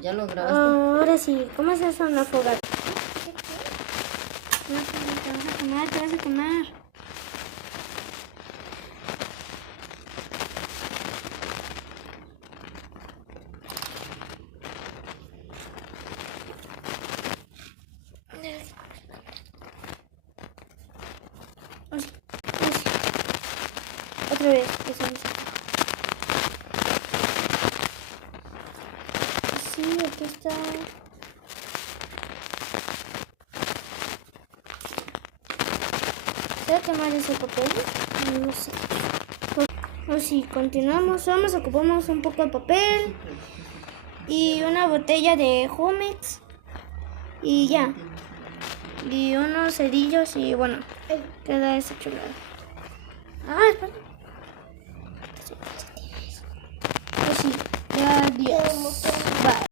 ¿Ya lo grabaste? Ahora sí, ¿cómo se hace una fogata? No, te vas a quemar, te vas a quemar. Otra vez, eso es. Sí, aquí está. ¿Se va a quemar ese papel? No sé. O si continuamos, vamos, ocupamos un poco de papel y una botella de Jumex y ya. Y unos cerillos y bueno, queda esa chulada. Ah, espera. Pues sí, ya 10. Bye.